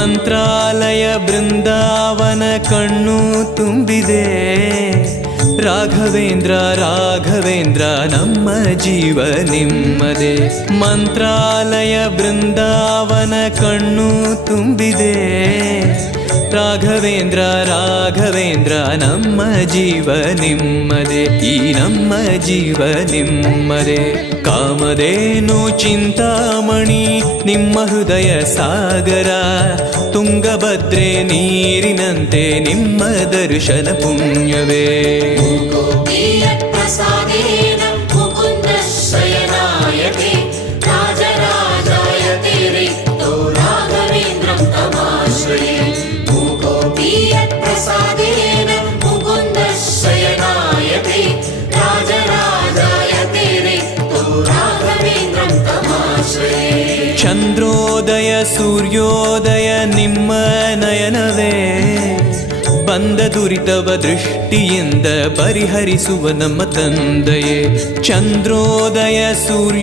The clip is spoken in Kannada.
ಮಂತ್ರಾಲಯ ಬೃಂದಾವನ ಕಣ್ಣು ತುಂಬಿದೆ. ರಾಘವೇಂದ್ರ ರಾಘವೇಂದ್ರ ನಮ್ಮ ಜೀವ ನಿಮ್ಮದೇ. ಮಂತ್ರಾಲಯ ಬೃಂದಾವನ ಕಣ್ಣು ತುಂಬಿದೆ. ರಾಘವೇಂದ್ರ ರಾಘವೇಂದ್ರ ನಮ್ಮ ಜೀವ ನಿಮ್ಮದೇ. ಈ ನಮ್ಮ ಜೀವ ನಿಮ್ಮದೇ. ಕಾಮಧೇನು ಚಿಂತಾಮಣಿ ನಿಮ್ಮ ಹೃದಯ ಸಾಗರ. ತುಂಗಭದ್ರೆ ನೀರಿನಂತೆ ನಿಮ್ಮ ದರ್ಶನ ಪುಣ್ಯವೇ. ಚಂದ್ರೋದಯ ಸೂರ್ಯೋದಯ ನಿಮ್ಮ ನಯನವೇ. ಬಂದ ದುರಿತವ ದೃಷ್ಟಿಯಿಂದ ಪರಿಹರಿಸುವ ನಮ್ಮ ತಂದೆಯೇ. ಚಂದ್ರೋದಯ ಸೂರ್ಯ